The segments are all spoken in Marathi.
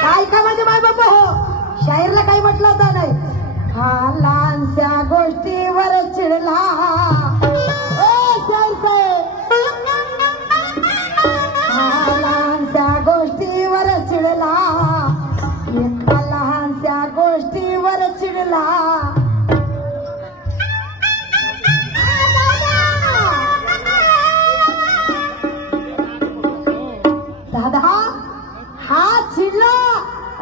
काय का माझे माय बाप हो, शाहीरला काही म्हटलं होता नाही. हा लहानशा गोष्टीवर चिडला. लहानशा गोष्टीवर चिडला, एका लहानशा गोष्टीवर चिडला. दादा हा चिडला,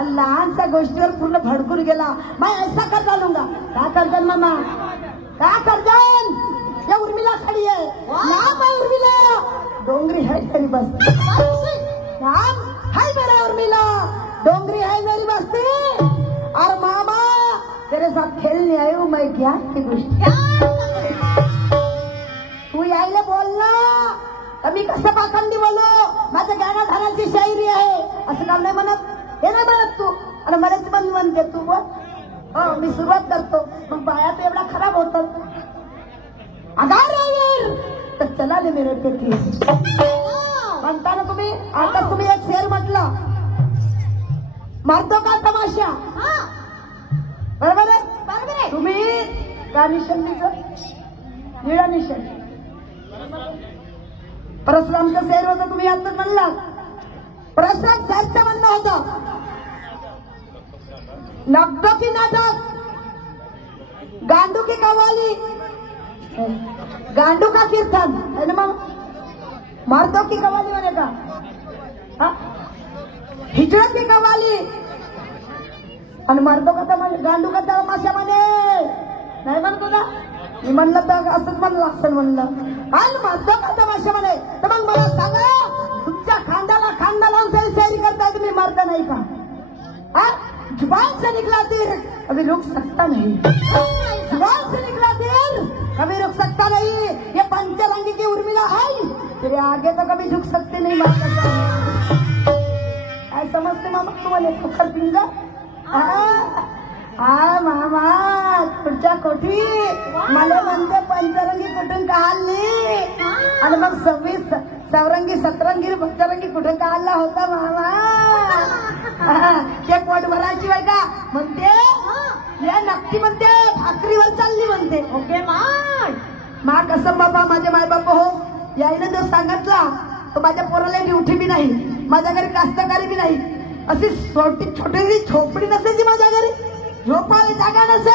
लहानशा गोष्टीवर पूर्ण भडकून गेला. मैं ऐसा कर डालूंगा. क्या कर दन मामा, क्या कर दन? ये उर्मिला खड़ी है. नाम है उर्मिला, डोंगरी है तेरी बस्ती. नाम है मेरा उर्मिला, डोंगरी है मेरी बस्ती. और मामा तेरे साथ खेलने आई हूँ मैं. क्या की गोष्टी तू यायला बोल ना, मी कसं पाखंडी बोलू. माझ्या गाण्यात धानाची शायरी आहे असं काम नाही म्हणत. हे नाही म्हणत तू, आणि मलाच पण म्हणते तू बोल. हो मी सुरुवात करतो, मग बाया तर एवढा खराब होतात. आगार तर चला ले मेरे पेटी म्हणता ना तुम्ही. आता तुम्ही एक शेर म्हटलं, मारतो का तमाशा. बरोबर आहे, बरोबर आहे. तुम्ही का निशाण निळा निशाण परशुरामचं शेर होतं, तुम्ही आता म्हणला. परशुराम साहेबचं म्हणणं होतं, नब्बो की नाटक, गांडू की कव्वाली, गांडू का कीर्तन है ना. मग मारतो की कव्वाली म्हणे का, हिजरत की कव्वाली आणि मारतो का तर गांडू का तमाशा म्हणे. नाही म्हणतो ना, मी म्हणलं तर असंच म्हणलं असं म्हणलं. आणि मारतो का तमाशा म्हणे. तर मग मला सांगा, तुमच्या खांद्याला खांदा लावून सैरी करताय तुम्ही, मारता नाही का. जुबान से निकला तीर कभी रुक सकता नहीं, जुबान से निकला तीर कभी रुक सकता नहीं. ये पंचरंगी की उर्मिला है, तेरे आगे तो कभी झुक सकते नहीं. मारता काय समजते मामा तुम्हाला कुकर पिंजा. मामा पुढच्या कोठी मला म्हणते पंचरंगी कुठून का हल्ली, आणि मग 26 चौरंगी सतरंगी पंचरंगी कुठे का हल्ला होता मामा. ते पोट भरायची बाय का म्हणते, हे नक्की म्हणते भाकरीवर चालली म्हणते. ओके मा कसं बाबा माझे माय बाप हो. यायनं जो सांगितला तो माझ्या पोराला ड्युटी बी नाही, माझ्या घरी कास्तकारी बी नाही. अशी छोटीशी झोपडी नसायची माझ्या घरी. झोपायला जागा नसे,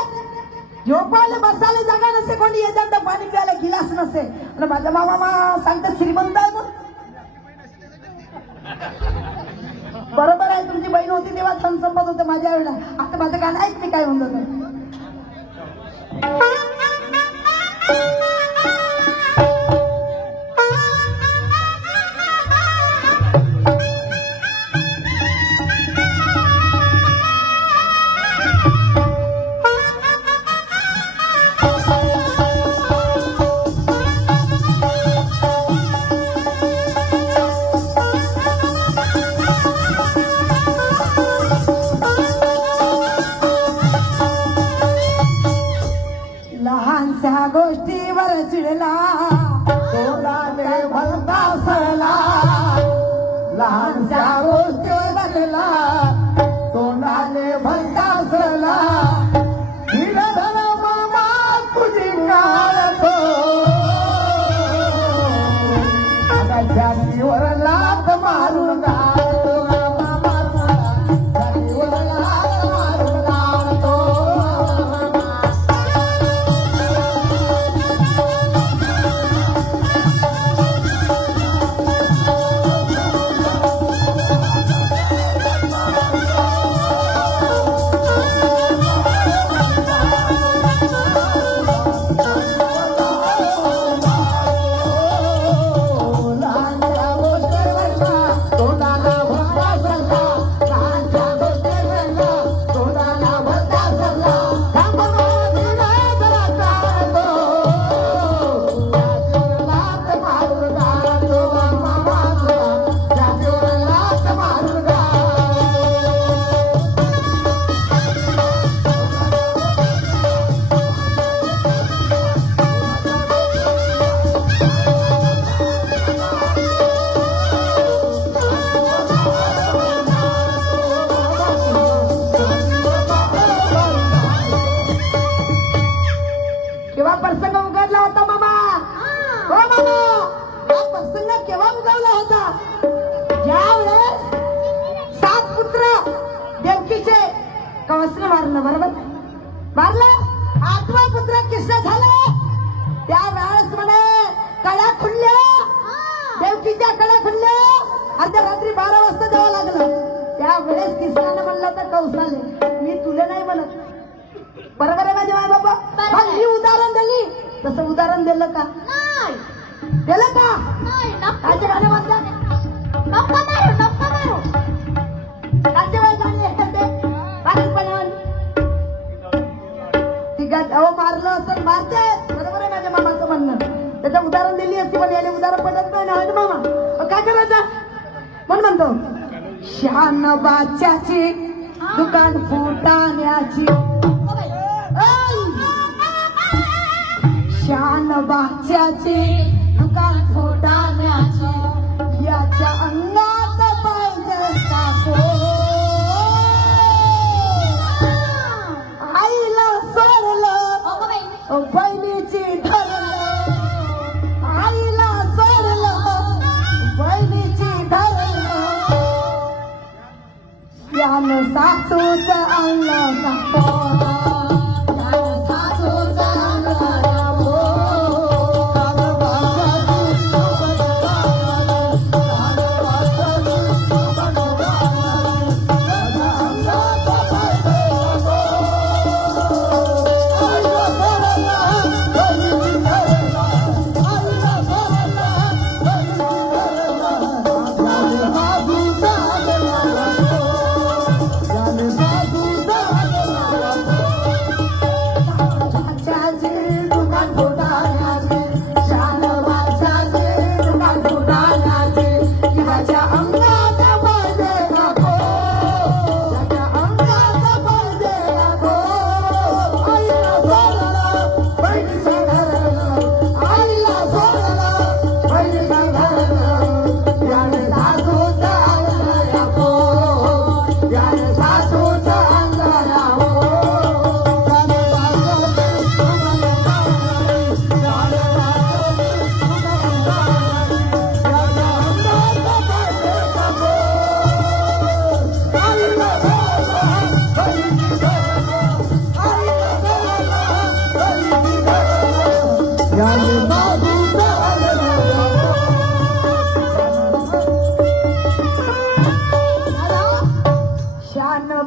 झोपायला बसायला जागा नसे, कोणी येतात पाणी प्यायला गिलास नसे. आणि माझा मामा सांगता श्रीमंत आहे मग. बरोबर आहे, तुमची बहीण होती तेव्हा सण संपत होते माझ्या वेळेला. आता माझं गाणं ऐक मी काय म्हणत होतं. लहानशा गोष्टीवर चिडला, तोलाने भलता सरला. लहानशा गोष्टीवर चिडला, तोलाने भलता सरला. धन मामा तुझी काळतो, छातीवर लाथ मारून गातो. मामा छातीवर लाथ मारून गातो. अर्ध्या रात्री 12 वाजता जावं लागलं. त्यावेळेस तिसऱ्याने म्हणलं तर कौसाले मी तुला नाही म्हणत. बरोबर आहे माझे माय बाबा. मग मी उदाहरण दिली तसं उदाहरण दिलं का? दिलं का? कालचे गाणे म्हणतात नक्का मारू नक्का मारू. कालचे वेळ गाणे कसे कारण तिघात अहो मारलं असं मारते. बरोबर आहे माझ्या मामाचं म्हणणं. त्याचं उदाहरण दिली असती पण याने उदाहरण पडत नाही ना मामा. काय करायचं म्हणून म्हणतो शान बाच्याची दुकान फुटाण्याची शान बाच्याची दुकान फुटाण्याची याच्या अंगात पाहिजे टाको. आईला सोडलं बहिणीची धरलं. आईला सोडलं बहिणीची धरलं. यानं सासूच अंग कापलं.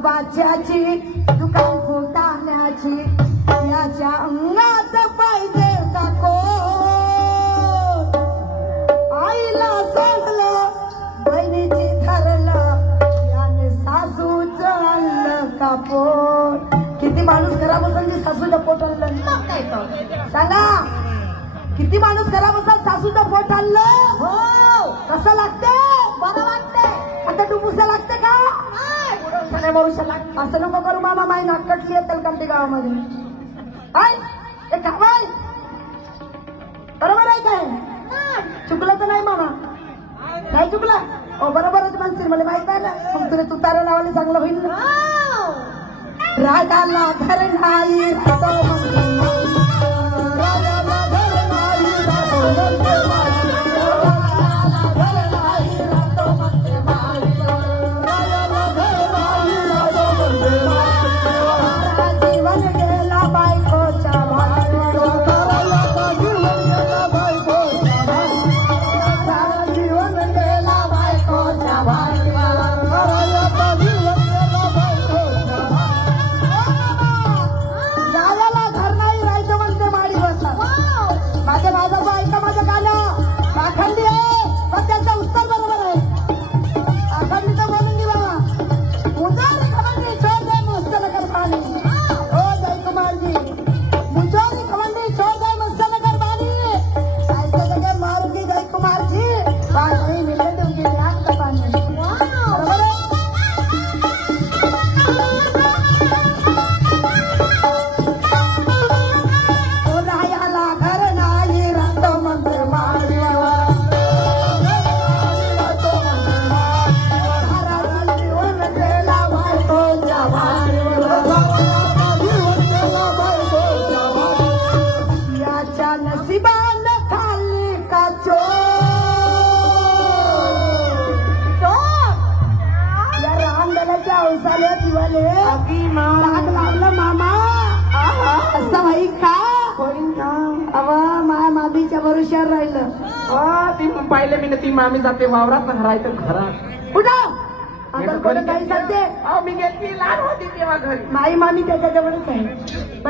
बाच्याची दुकान फुटाण्याची याच्या अंगात पाहिजे टाको. आईला सोडलं बहिणीची धरलं. याने सासूच आणलं कापोट. किती माणूस खराब असेल की सासूचं पोट आणलं सांगा. किती माणूस खराब असेल सासूचं पोट आणलं. हो कसं लागते? बरं वाटते. आता डुबुसा लागते का? असं नको करू मामा. माई नाटकटली आहे तलकामटी गावामध्ये. काय बरोबर आहे काय? चुकलं तर नाही मामा? नाही चुकलं. हो बरोबरच म्हणशील मला माहित आहे ना. मग तुला तुतारा लावायला चांगलं होईल ना. रागाला घर नाही ती पाहिले मी ना ती मामी जाते वावरात राहायचं घरात कुठं आता कोण काही सांगते अहो मी गेली लहान होती तेव्हा घरी माई मामी त्याच्याजवळच आहे